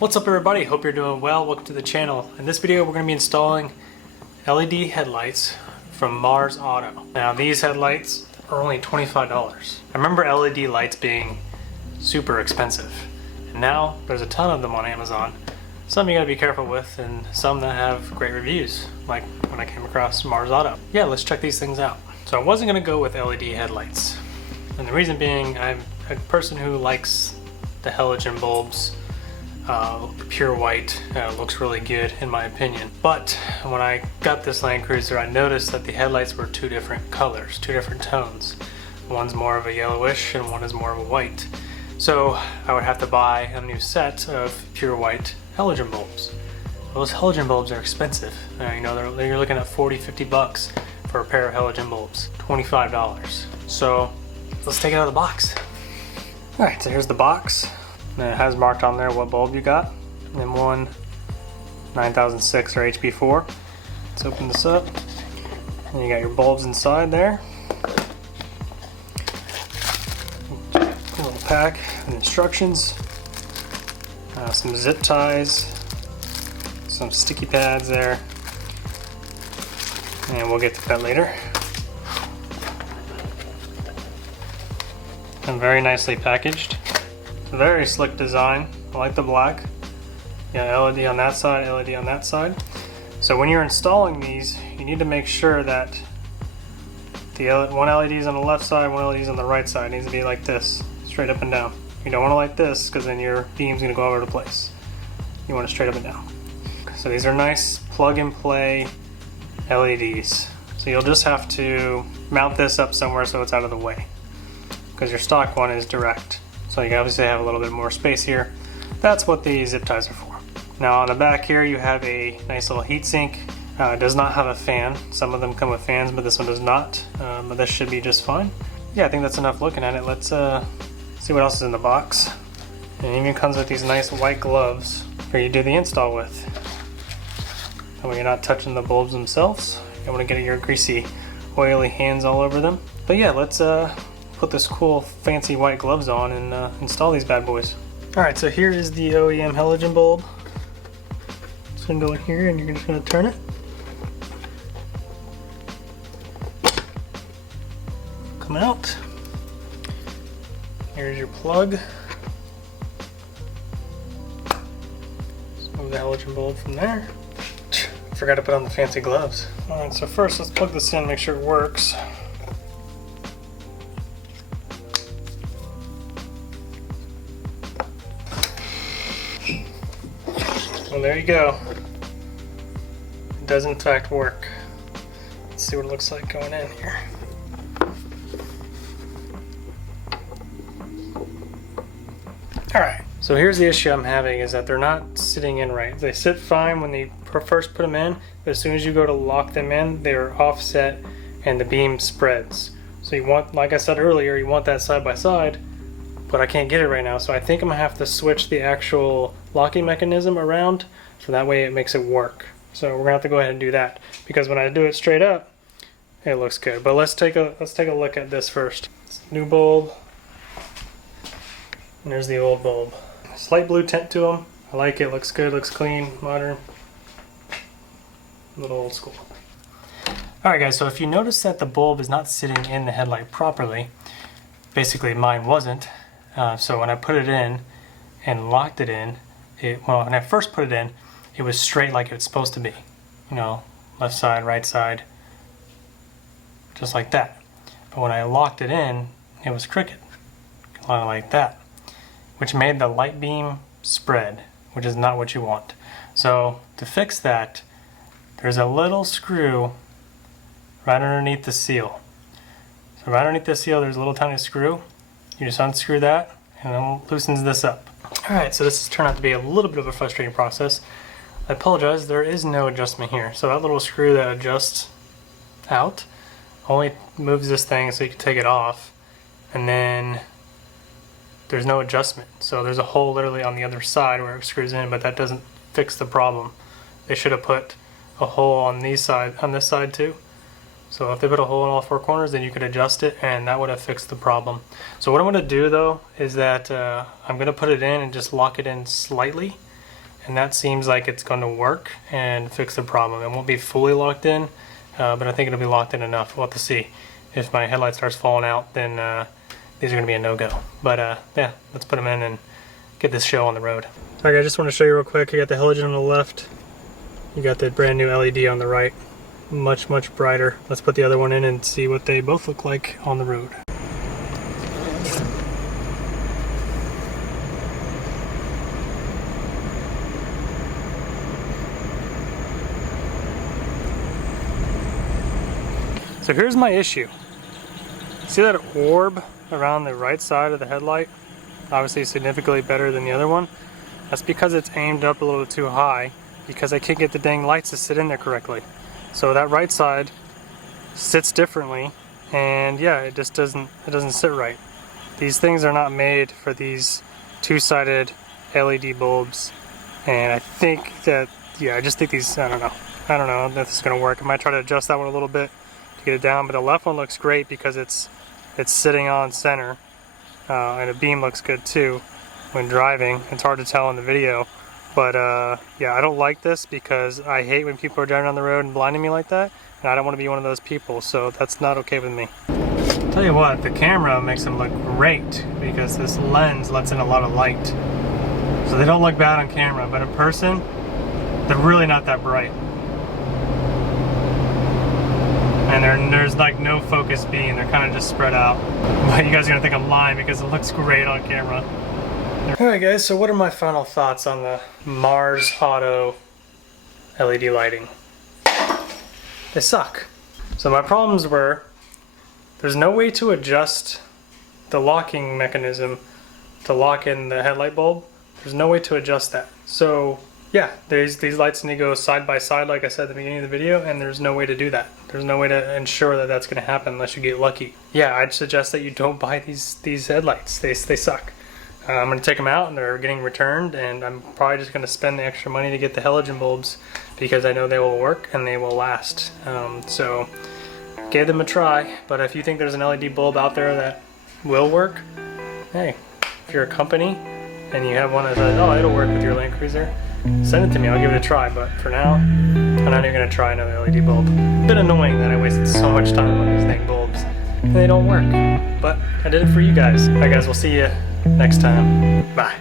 What's up everybody, hope you're doing well. Welcome to the channel. In this video we're going to be installing LED headlights from MarsAuto. Now these headlights are only $25. I remember LED lights being super expensive, and now there's a ton of them on Amazon. Some you gotta be careful with, and some that have great reviews, like when I came across MarsAuto. Yeah, let's check these things out. So I wasn't gonna go with LED headlights, and the reason being I'm a person who likes the halogen bulbs. Pure white looks really good in my opinion. But when I got this Land Cruiser, I noticed that the headlights were two different colors, two different tones. One's more of a yellowish and one is more of a white. So I would have to buy a new set of pure white halogen bulbs. Those halogen bulbs are expensive. You know, you're looking at 40-50 bucks for a pair of halogen bulbs. $25. So let's take it out of the box. Alright, so here's the box. And it has marked on there what bulb you got. M1 9006 or HP4. Let's open this up. And you got your bulbs inside there. A little pack with instructions. Some zip ties. Some sticky pads there. And we'll get to that later. And very nicely packaged. Very slick design. I like the black. Yeah, LED on that side, LED on that side. So when you're installing these, you need to make sure that the one LED is on the left side, one LED is on the right side. It needs to be like this, straight up and down. You don't want to like this because then your beam's going to go all over the place. You want it straight up and down. So these are nice plug and play LEDs. So you'll just have to mount this up somewhere so it's out of the way, because your stock one is direct. So you obviously have a little bit more space here. That's what the zip ties are for. Now on the back here you have a nice little heat sink. It does not have a fan. Some of them come with fans, but this one does not. But this should be just fine. Yeah, I think that's enough looking at it. Let's see what else is in the box. And it even comes with these nice white gloves for you to do the install with. That way you're not touching the bulbs themselves. You don't want to get your greasy, oily hands all over them. But yeah, let's put this cool fancy white gloves on and install these bad boys. Alright, so here is the OEM halogen bulb. It's gonna go in here and you're just gonna turn it. Come out. Here's your plug. Just move the halogen bulb from there. Forgot to put on the fancy gloves. Alright, so first let's plug this in, make sure it works. Well, there you go. It does in fact work. Let's see what it looks like going in here. Alright, so here's the issue I'm having, is that they're not sitting in right. They sit fine when you first put them in, but as soon as you go to lock them in, they're offset and the beam spreads. So you want, like I said earlier, you want that side by side, but I can't get it right now, so I think I'm gonna have to switch the actual locking mechanism around so that way it makes it work. So we're gonna have to go ahead and do that, because when I do it straight up it looks good. But let's take a look at this first. New bulb, and there's the old bulb. Slight blue tint to them. I like it, looks good, looks clean, modern, a little old school. Alright guys, so if you notice that the bulb is not sitting in the headlight properly, basically mine wasn't. So when I put it in and locked it in, well, when I first put it in, it was straight like it's supposed to be. You know, left side, right side, just like that. But when I locked it in, it was crooked, kind of like that, which made the light beam spread, which is not what you want. So to fix that, there's a little screw right underneath the seal. So right underneath the seal, there's a little tiny screw. You just unscrew that and it loosens this up. Alright, so this has turned out to be a little bit of a frustrating process. I apologize, there is no adjustment here. So that little screw that adjusts out only moves this thing so you can take it off, and then there's no adjustment. So there's a hole literally on the other side where it screws in, but that doesn't fix the problem. They should have put a hole on this side too. So if they put a hole in all four corners, then you could adjust it and that would have fixed the problem. So what I'm going to do though is that I'm going to put it in and just lock it in slightly, and that seems like it's going to work and fix the problem. It won't be fully locked in, but I think it'll be locked in enough. We'll have to see. If my headlight starts falling out, then these are going to be a no-go. But yeah, let's put them in and get this show on the road. Alright, I just want to show you real quick. You got the halogen on the left. You got the brand new LED on the right. Much, much brighter. Let's put the other one in and see what they both look like on the road. So here's my issue. See that orb around the right side of the headlight? Obviously significantly better than the other one. That's because it's aimed up a little too high, because I can't get the dang lights to sit in there correctly. So that right side sits differently, and yeah, it just doesn't sit right. These things are not made for these two-sided LED bulbs, and I think that, yeah, I just think these, I don't know if this is going to work. I might try to adjust that one a little bit to get it down, but the left one looks great because it's sitting on center, and the beam looks good too when driving. It's hard to tell in the video, but yeah, I don't like this because I hate when people are driving on the road and blinding me like that, and I don't want to be one of those people, so that's not okay with me. Tell you what, the camera makes them look great because this lens lets in a lot of light, so they don't look bad on camera, but in person they're really not that bright. And there's like no focus beam, they're kind of just spread out. But you guys are gonna think I'm lying because it looks great on camera. Alright guys, so what are my final thoughts on the MarsAuto LED lighting? They suck. So my problems were, there's no way to adjust the locking mechanism to lock in the headlight bulb. There's no way to adjust that. So yeah, these lights need to go side by side like I said at the beginning of the video, and there's no way to do that. There's no way to ensure that that's going to happen unless you get lucky. Yeah, I'd suggest that you don't buy these headlights. They suck. I'm going to take them out and they're getting returned, and I'm probably just going to spend the extra money to get the halogen bulbs because I know they will work and they will last. So give them a try, but if you think there's an LED bulb out there that will work, hey, if you're a company and you have one that says, oh, it'll work with your Land Cruiser, send it to me, I'll give it a try, but for now, I'm not even going to try another LED bulb. A bit annoying that I wasted so much time on these dang bulbs, and they don't work, but I did it for you guys. Alright guys, we'll see you next time. Bye.